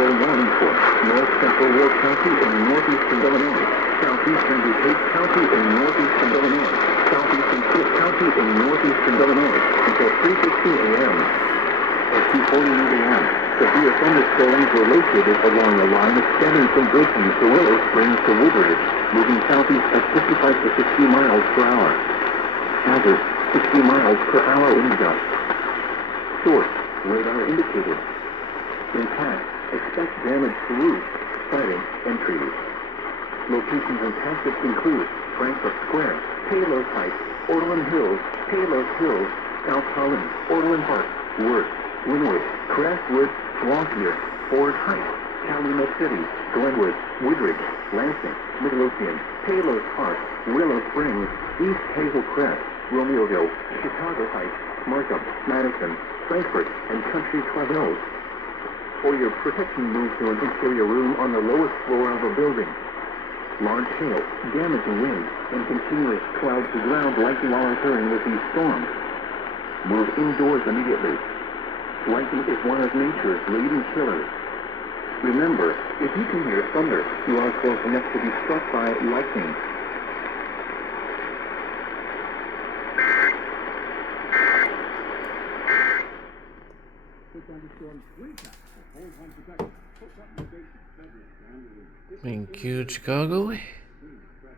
for law enforcement. North Central Ward County in northeastern Illinois. Southeastern DuPage County in northeastern Illinois. Southeastern Cook County in northeastern Illinois until 3:15 a.m. At 2:40 a.m., severe thunderstorms were located along the line extending from Bridgeton to Willow Springs to Woodridge, moving southeast at 55 to 60 miles per hour. Hazard, 60 miles per hour wind gust. Source, radar indicated. Impact, expect damage to roofs, siding, and trees. Locations and tactics include Frankfurt Square, Palos Heights, Orland Hills, Palos Hills, South Holland, Orland Park, Worth, Winwood, Crestwood, Swampmere, Ford Heights, Calumet City, Glenwood, Woodridge, Lansing, Midlothian, Palos Park, Willow Springs, East Hazel Crest, Romeoville, Chicago Heights, Markham, Madison, Frankfurt, and Country Club Hills. For your protection, move to an interior room on the lowest floor of a building. Large hail, damaging wind, and continuous cloud to ground lightning are occurring with these storms. Move indoors immediately. Lightning is one of nature's leading killers. Remember, if you can hear thunder, you are close enough to be struck by lightning. Thank you, Chicago.